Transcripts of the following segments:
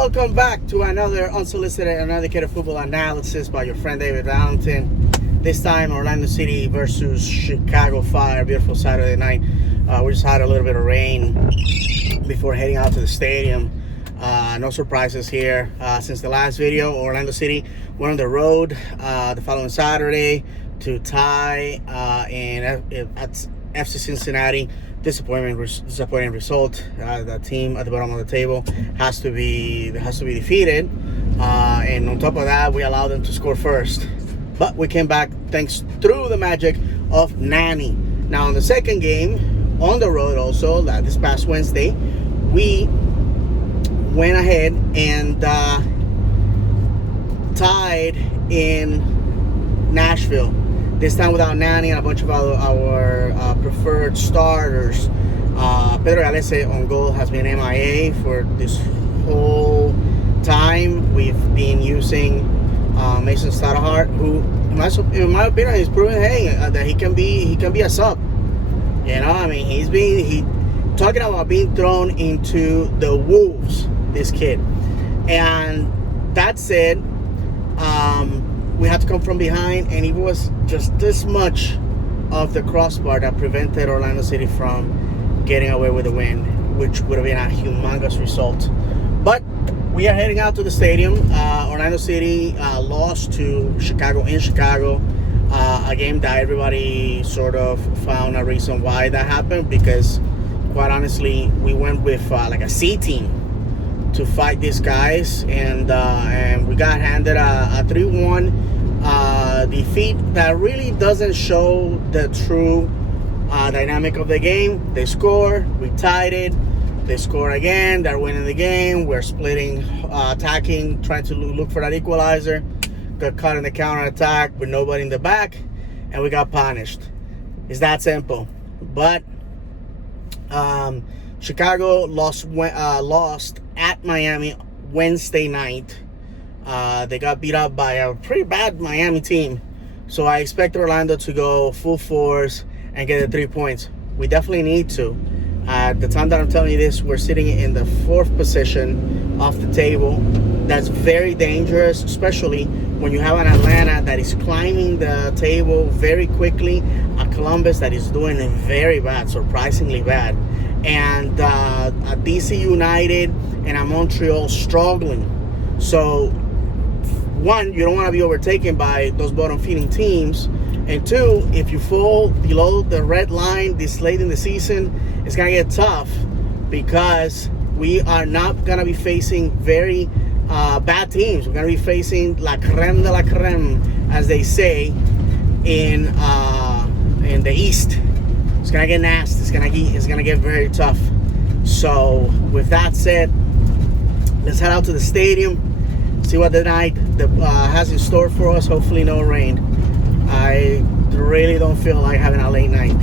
Welcome back to another unsolicited and uneducated football analysis by your friend David Valentin. This time, Orlando City versus Chicago Fire. Beautiful Saturday night. We just had a little bit of rain before heading out to the stadium. No surprises here. Since the last video, Orlando City went on the road the following Saturday to tie at FC Cincinnati. Disappointing result. The team at the bottom of the table has to be defeated, and on top of that, we allowed them to score first. But we came back thanks through the magic of Nani. Now, in the second game on the road, also this past Wednesday, we went ahead and tied in Nashville. This time without Nani and a bunch of our preferred starters. Pedro Galese on goal has been MIA for this whole time. We've been using Mason Stoddard, who, in my opinion, he's proven that he can be a sub. You know, I mean, he talking about being thrown into the wolves. This kid, and that said, we had to come from behind, and it was just this much of the crossbar that prevented Orlando City from getting away with the win, which would have been a humongous result. But we are heading out to the stadium. Orlando City lost to Chicago in Chicago, a game that everybody sort of found a reason why that happened, because quite honestly, we went with like a C team to fight these guys, and we got handed a 3-1 defeat that really doesn't show the true dynamic of the game. They score, we tied it, they score again, they're winning the game, we're splitting, attacking, trying to look for that equalizer, got caught in the counter attack with nobody in the back, and we got punished. It's that simple. But Chicago lost at Miami Wednesday night. They got beat up by a pretty bad Miami team. So I expect Orlando to go full force and get the 3 points. We definitely need to. At the time that I'm telling you this, we're sitting in the 4th position off the table. That's very dangerous, especially when you have an Atlanta that is climbing the table very quickly, a Columbus that is doing it very bad, surprisingly bad, and a DC United and a Montreal struggling. So, one, you don't want to be overtaken by those bottom-feeding teams. And two, if you fall below the red line this late in the season, it's going to get tough, because we are not going to be facing very bad teams. We're going to be facing la creme de la creme, as they say in the East. It's going to get nasty. It's going to get very tough. So, with that said, let's head out to the stadium, see what the night has in store for us. Hopefully no rain. I really don't feel like having a late night.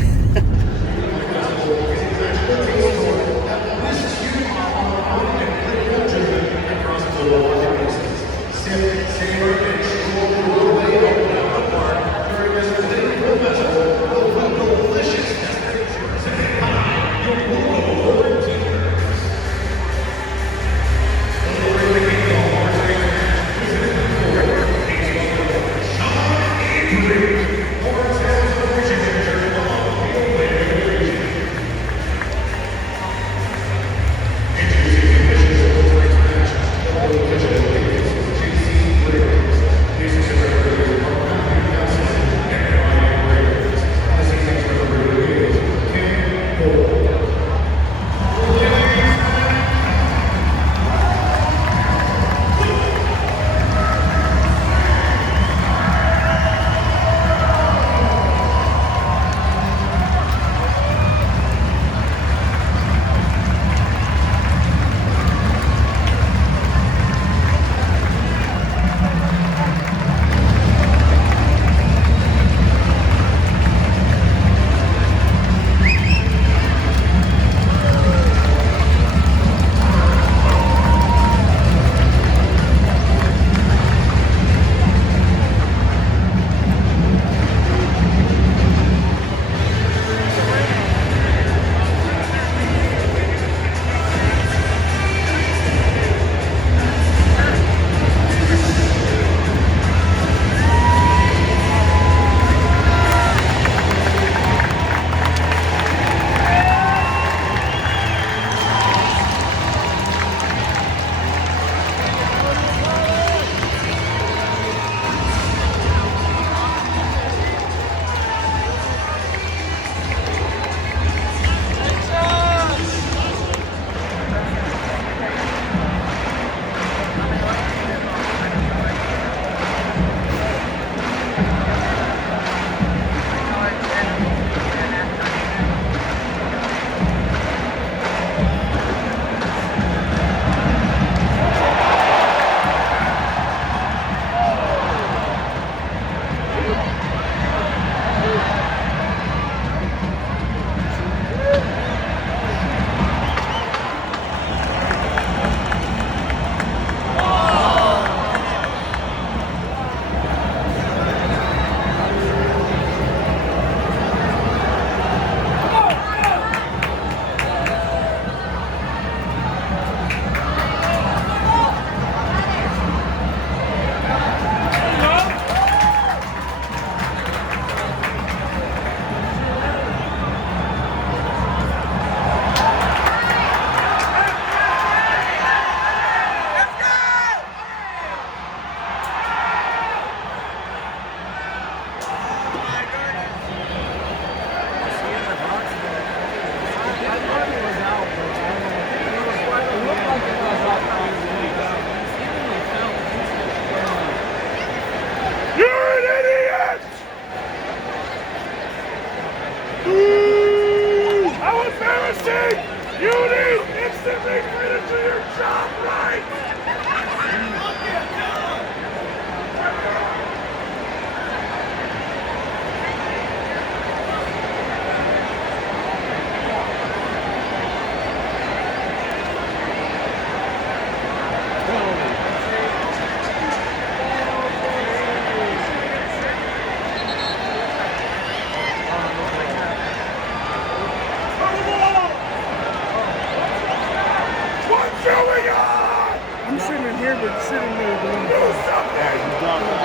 here, but sitting there doing this. Yeah, you drop it.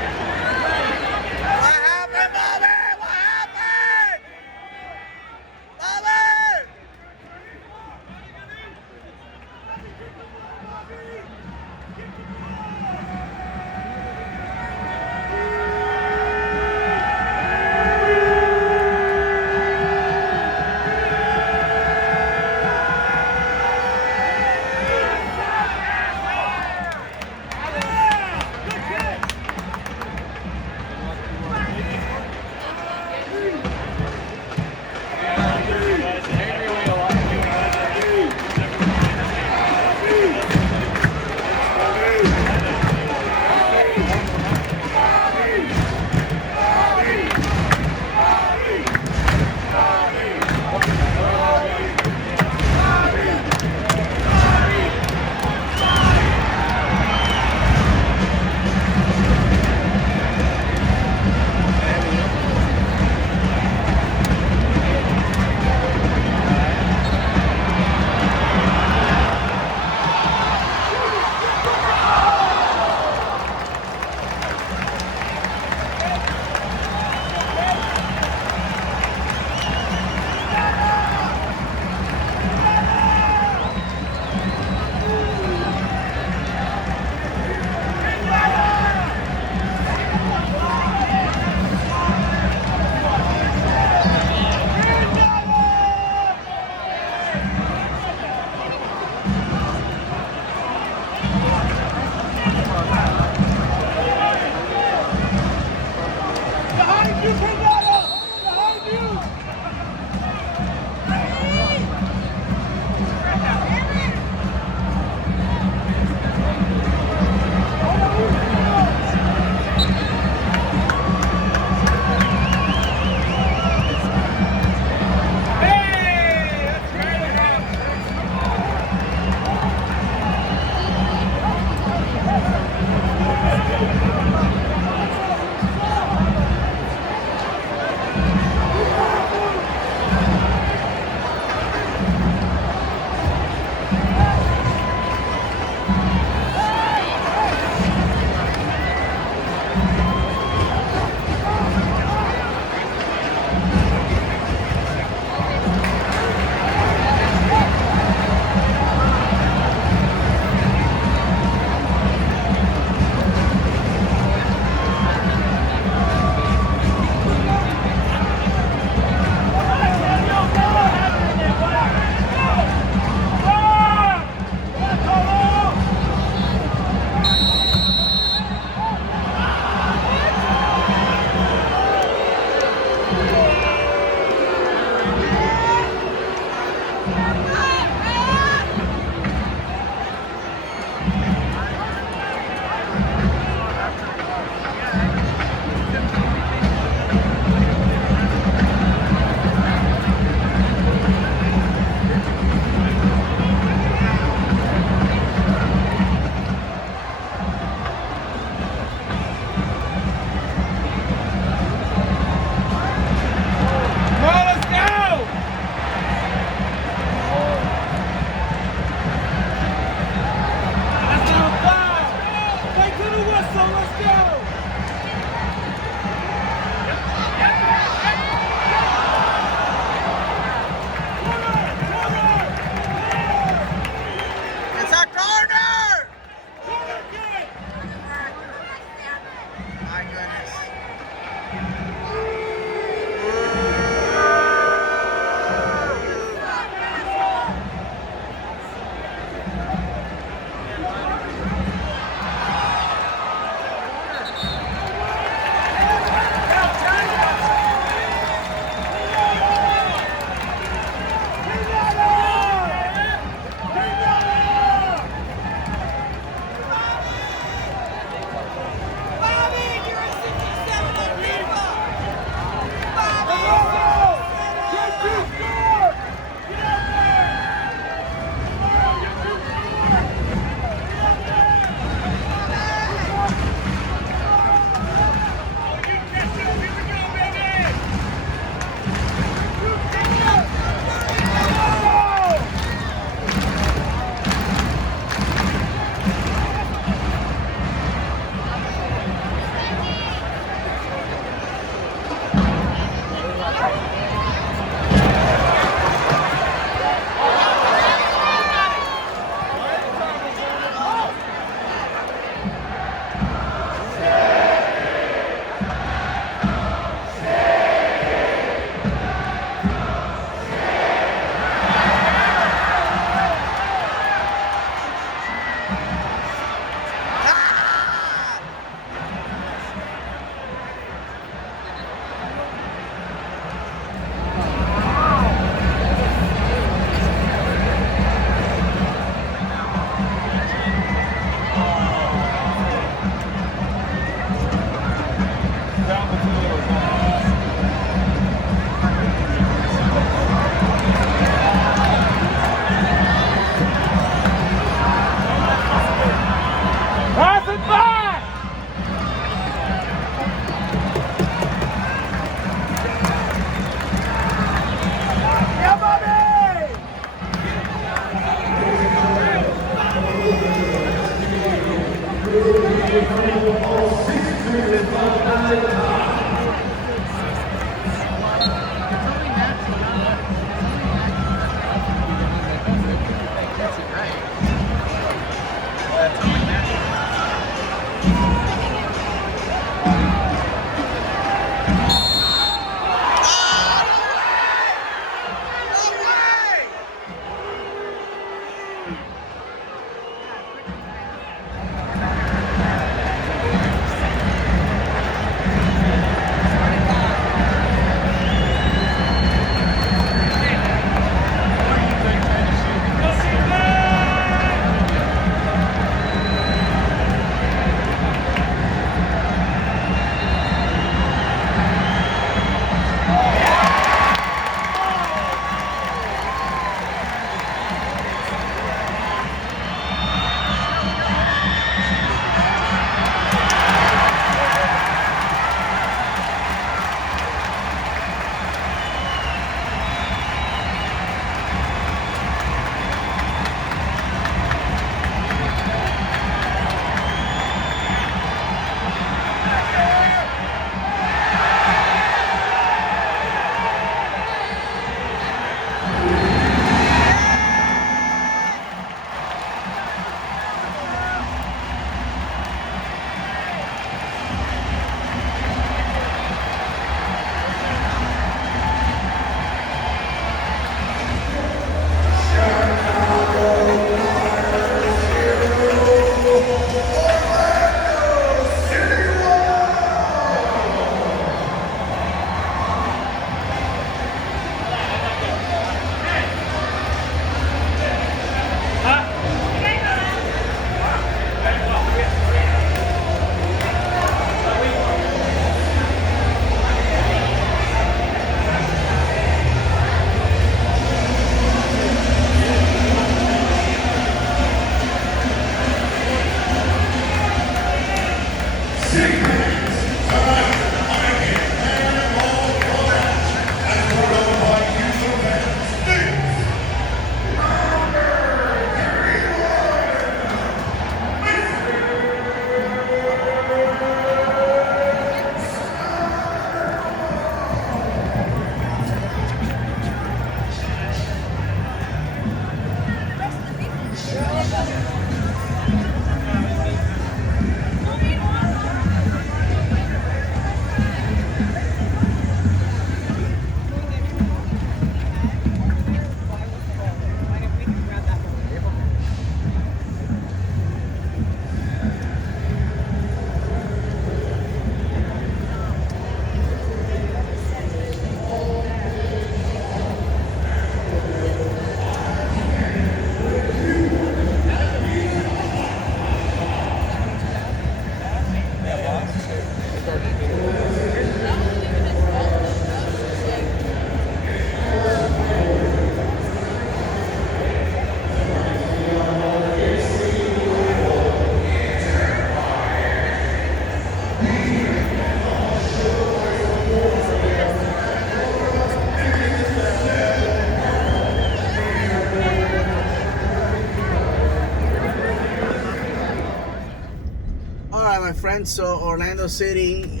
friends. So Orlando City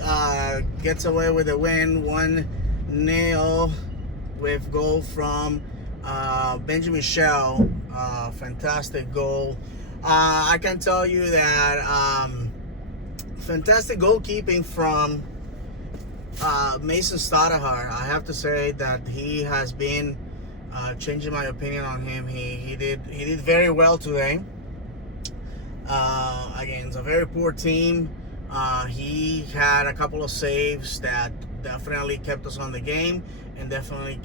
gets away with the win, 1-0 with goal from Benjamin Shell. Fantastic goal. I can tell you that fantastic goalkeeping from Mason Stadahar. I have to say that he has been changing my opinion on him. He did very well today. Again, it's a very poor team. He had a couple of saves that definitely kept us on the game and definitely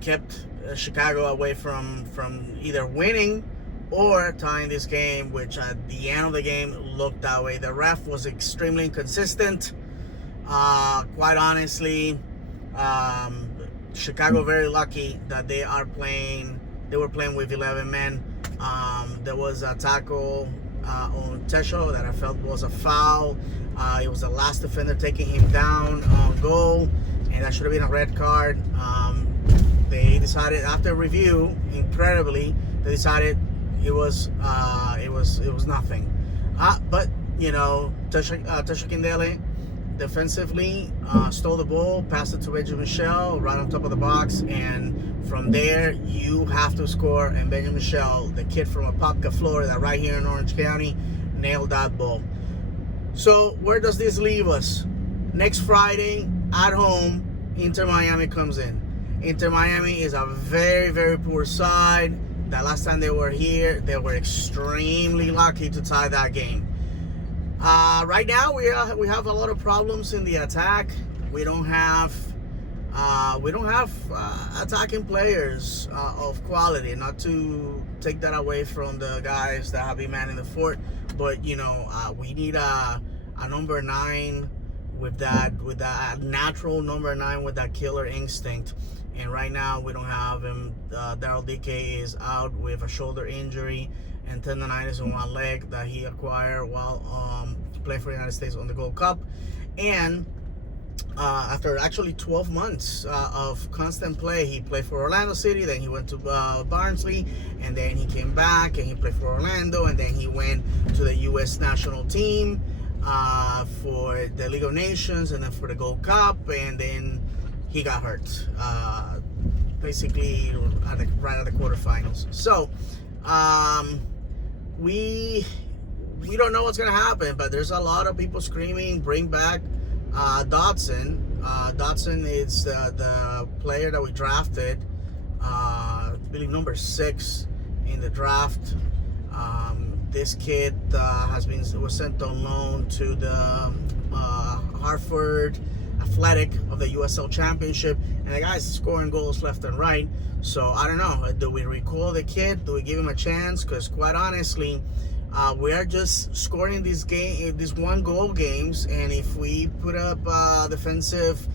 kept Chicago away from either winning or tying this game, which at the end of the game looked that way. The ref was extremely inconsistent. Quite honestly, Chicago very lucky that they were playing with 11 men. There was a tackle on Tesho that I felt was a foul. It was the last defender taking him down on goal, and that should have been a red card. They decided, after review, incredibly, they decided It was nothing. But Tasha Kindele defensively stole the ball, passed it to Benjamin Michel right on top of the box, and from there you have to score. And Benjamin Michel, the kid from Apopka, Florida, right here in Orange County, nailed that ball. So where does this leave us? Next Friday at home, Inter Miami comes in. Inter Miami is a very, very poor side. The last time they were here, they were extremely lucky to tie that game. Right now, we have a lot of problems in the attack. We don't have attacking players of quality. Not to take that away from the guys that have been manning the fort, but we need a number 9 with that natural number 9 with that killer instinct. And right now we don't have him. Daryl Dike is out with a shoulder injury and tendonitis in one leg that he acquired while playing for the United States on the Gold Cup. And after actually 12 months of constant play, he played for Orlando City, then he went to Barnsley, and then he came back and he played for Orlando, and then he went to the U.S. national team for the League of Nations and then for the Gold Cup, and then he got hurt basically right at the quarterfinals. So we don't know what's gonna happen, but there's a lot of people screaming, bring back Dotson. Dotson is the player that we drafted, I believe number 6 in the draft. This kid was sent on loan to the Hartford Athletic of the USL Championship, and the guy's scoring goals left and right. So I don't know, do we recall the kid? Do we give him a chance? Because quite honestly, we are just scoring these 1-goal games, and if we put up defensive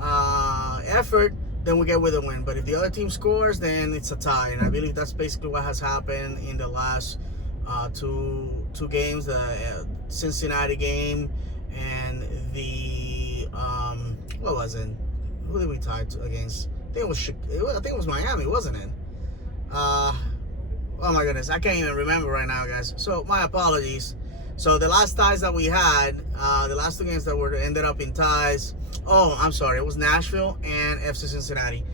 effort, then we get with a win. But if the other team scores, then it's a tie, and I believe that's basically what has happened in the last two games: the Cincinnati game and the what was it? Who did we tie against? I think it was Miami, wasn't it? Oh my goodness, I can't even remember right now, guys. So my apologies. So the last ties that we had, the last 2 games that ended up in ties. Oh, I'm sorry. It was Nashville and FC Cincinnati.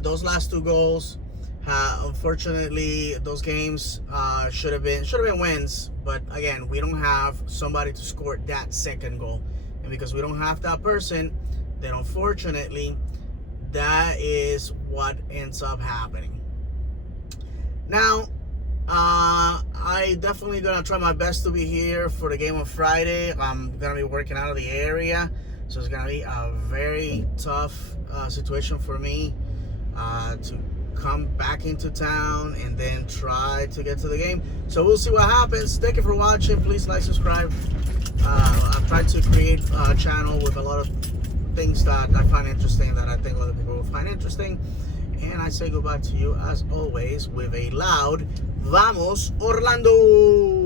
Those last 2 goals, unfortunately, those games should have been wins. But again, we don't have somebody to score that second goal, and because we don't have that person, then unfortunately, that is what ends up happening. Now, I definitely gonna try my best to be here for the game on Friday. I'm gonna be working out of the area, so it's gonna be a very tough situation for me to come back into town and then try to get to the game. So we'll see what happens. Thank you for watching. Please like, subscribe. I've tried to create a channel with a lot of things that I find interesting, that I think other people will find interesting. And I say goodbye to you as always with a loud Vamos Orlando!